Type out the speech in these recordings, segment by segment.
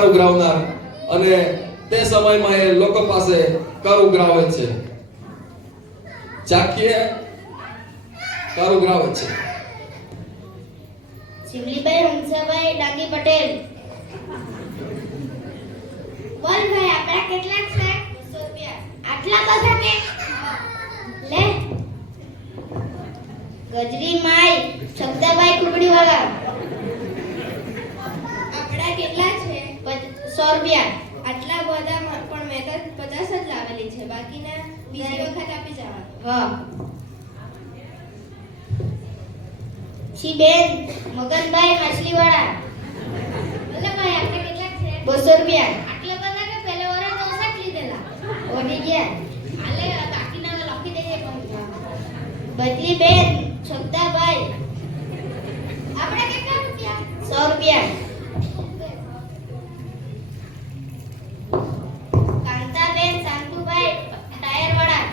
કર ઉઘરાવનાર અને તે સમયમાં એ લોકો પાસે કર ઉઘરાવે છે. ઝાંખીએ કર ઉઘરાવે છે. શિવલીભાઈ હંસાભાઈ ડાંગી પટેલ. બોલ ભાઈ આપડા કેટલા છે? 200 રૂપિયા. આટલા બધા કે? લે. ગજરી માઈ શબ્દાભાઈ કુકડીવાળા. આપડા કેટલા છે? 100 રૂપિયા. આટલા બધા પણ મેં તો 50 જ લાવેલી છે, બાકીના બીજી વખત આપી જવા. હા. બેન મગનભાઈ માછલીવાળા. બોલો ભાઈ આપણે કેટલા છે? 200 રૂપિયા. આટલા બધા કે પહેલે વરસ 60 લીધેલા ઓડી ગયા. હાલે બાકીના લખી દેજે કોઈ. બદલી બેન છોકતાભાઈ. આપણે કેટલા રૂપિયા? 100 રૂપિયા. કાંતાબેન શાંતુભાઈ ટાયરવાળા.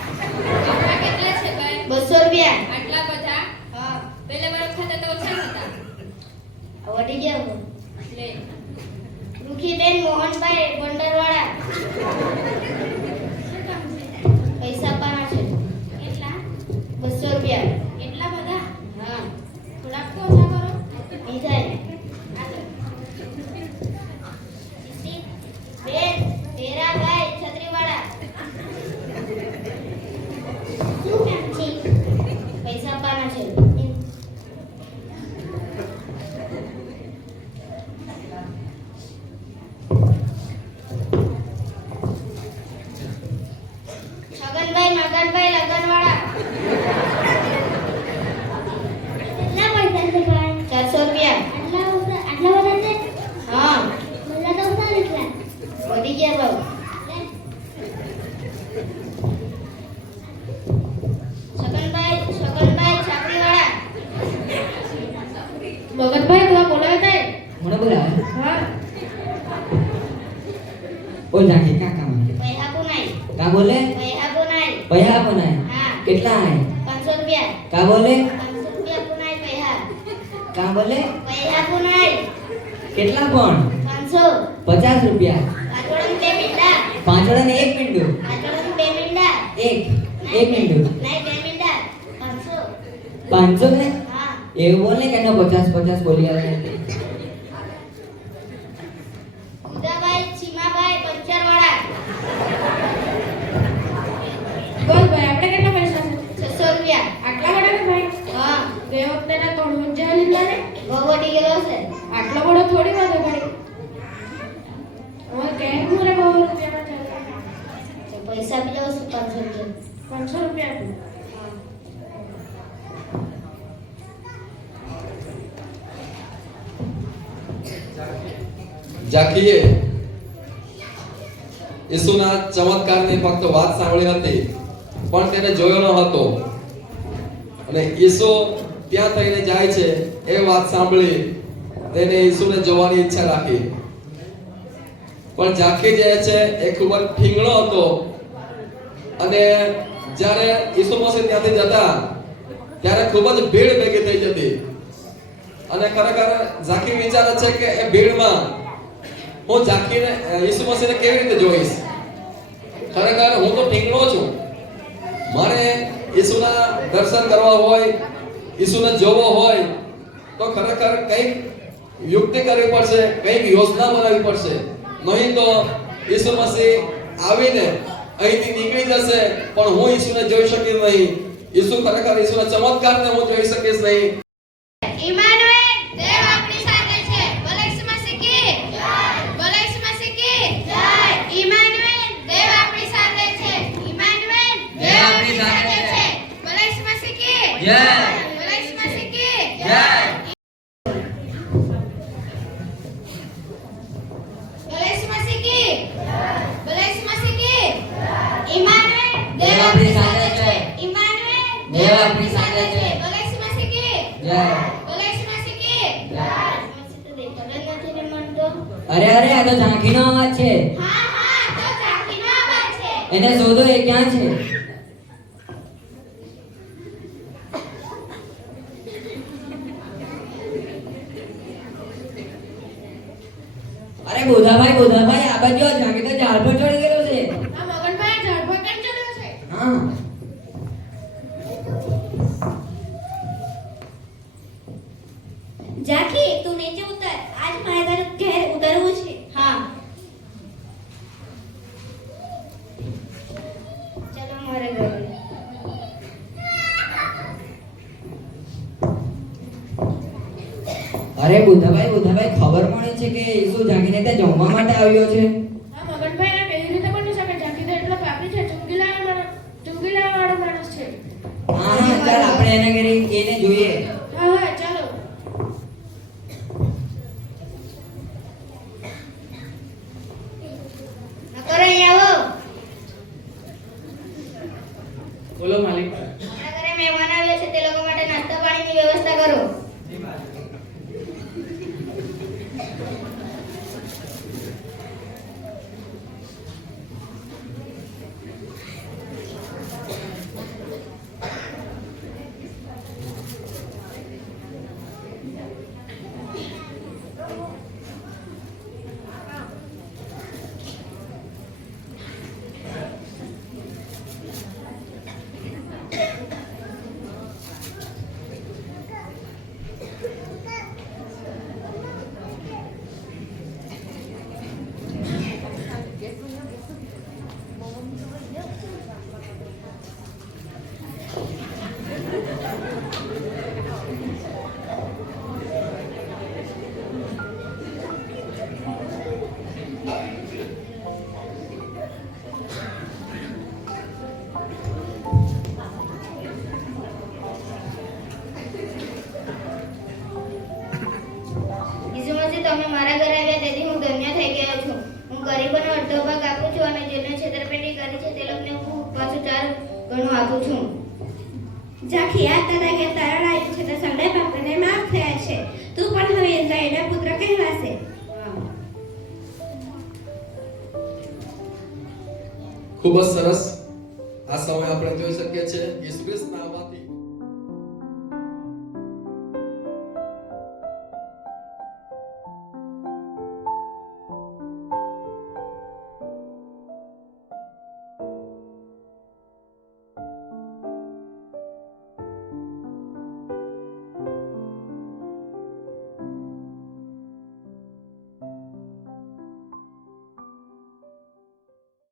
આપણા કેટલા છે ભાઈ? 200 રૂપિયા. આટલા બધા? હા. પહેલે વરસ ખાતા તો ઓછા હતા. વડી ગયા લે. રૂખીબેન મોહનભાઈ ગોંડરવાળા. પૈસા આપવાના છે. કેટલા? 200 રૂપિયા. એટલા બધા? હા. થોડાક તો ઓછા કરો. નહીં થાય. બેન તેરાભાઈ છત્રીવાળા. શું કામ છે? પૈસા આપવાના છે. છગનભાઈ મગનભાઈ લગનવાળા. કેટલા પૈસા છે ભાઈ? 400 રૂપિયા. આટલા બધા છે? હા. બધા તો ઉધાર લીધા. વધી ગયા બહુ. છગનભાઈ છાપરીવાળા. મગનભાઈ તું બોલાવે તાય? મને બોલાવે? હા. બોલ નાખી કા કામ પૈસા કો નહીં. કા બોલે? પૈસા કો નહીં. પૈસા પણ હા. કેટલા હે? 500 રૂપિયા. કા બોલે? 500 રૂપિયા કો નહીં પૈસા. કા બોલે? પૈસા કો નહીં. કેટલા પણ? 500. 50 રૂપિયા. પાછળનું બે મીંડા. પાંચડે એક મિનિટ. પાછળનું બે મીંડા. એક મિનિટ. નહીં બે મીંડા. 500. 500 ને હા. એવું બોલ ને કે 50 બોલી આવે. ઉદાભાઈ ચીમાભાઈ પંચરવાળા. બોલ ભાઈ આપણે કેટલા પૈસા છે? 600 રૂપિયા. આટલા બધા કે ભાઈ? હા. ગઈ વખતેના 53 લીધા ને? બહુ વધી ગયેલો છે. આટલો બધો થોડી વધે ભાઈ. હવે કેમ પૂરે 100 રૂપિયામાં ચાલે? તો પૈસા આપી દઉં છું 500 રૂપિયા. 500 રૂપિયા આપું. ઝાંખીએ ઈસુના ચમત્કારની ફક્ત વાત સાંભળી હતી, પણ તેને જોયો ન હતો. અને ઈસુ ત્યાં થઈને જાય છે એ વાત સાંભળી તેને ઈસુને જોવાની ઈચ્છા રાખી. પણ ઝાંખી જે છે એ ખૂબ જ ઠીંગણો હતો અને જ્યારે ઈસુ મસીહ ત્યાંથી જતા ત્યારે ખૂબ જ ભીડ ભેગી થઈ જતી. અને ખરેખર ઝાંખી વિચારે છે કે એ ભીડમાં હું ઝાંખીને ઈસુ મસીહને કેવી રીતે જોઈશ. ખરેખર હું તો ઠીંગણો છું. મારે ઈસુના દર્શન કરવા હોય, ઈસુને જોવો હોય તો ખરેખર કંઈક યુક્તિ કરવી પડશે, કંઈક યોજના બનાવવી પડશે. નહીં તો ઈસુ મસીહ આવીને અહીંથી નીકળી જશે પણ હું ઈસુને જોઈ શકીશ નહીં. ઈસુ ખરેખર ઈસુના ચમત્કારને હું જોઈ શકીશ નહીં. ઇમાનુએલ દેવ આપણી સાથે છે. બોલો ઈસુ મસીહ કી જય. બોલો ઈસુ મસીહ કી જય. ઇમાનુએલ દેવ આપણી સાથે છે. ઇમાનુએલ દેવ આપણી સાથે છે. બોલો ઈસુ મસીહ કી જય. બોલો ઈસુ મસીહ કી જય. બોલો ઈસુ મસીહ કી બોલો ઈસુ મસીહ કી ઇમાનુએલ દેવ આપણી સાથે છે. ઇમાનુએલ દેવ આપણી સાથે છે. બોલો ઈસુ મસીહ કી જય. બોલો ઈસુ મસીહ કી જય. મસીહ તો દેખાતા જ નથી ને મન તો. અરે આ તો ઝાંખીનો અવાજ છે. હા હા તો ઝાંખીનો અવાજ છે. એને શોધો એ ક્યાં છે? અરે બોધાભાઈ આ બાજુ આવો. ઝાંખી તો ઝાડ પર ચડી ગયેલો છે. આ મગનભાઈ ઝાડ પર કેમ ચડ્યો છે? હા ઝાંખી તું નીચે ઉતર, આજ મારે તારું ઘેર ઉતરવું છે. હા ચલો મારે ઘરે. અરે બોધાભાઈ ખબર મળે છે કે ઈસુ ઝાંખીને ત્યાં જમવા માટે આવ્યો છે. આ મગનભાઈ આ કેવી રીતે બની શકે? ઝાંખી તો એટલો પાપડી છે, ચુંગીલા વાળો માણસ છે. હા ચાલ આપણે એના ઘરે એને જોઈએ. હા હા ચાલો. નકર અહીંયા આવો. બોલો માલિક. મારા ઘરે મહેમાન આવ્યા છે, તે લોકો માટે નાસ્તા પાણીની વ્યવસ્થા કરો. ઈસુમસી, તમે મારા ઘરે આવ્યા તેથી હું ધન્ય થઈ ગયો છું. હું ગરીબોને અડધો ભાગ આપું છું અને જેને છેતરપિંડી કરી છે તે લોકોને હું પાછું 4 ગણું આપું છું. ઝાંખી આ તારા ઘેર તારણ આવ્યું છે તો સગડા પાપને માફ થયા છે. તું પણ હવે ઇઝરાયેલના પુત્ર કહેવાશે. ખૂબ જ સરસ. આ સમય આપણે જોઈ શકીએ છીએ ઈસુ ખ્રિસ્તના આવવાથી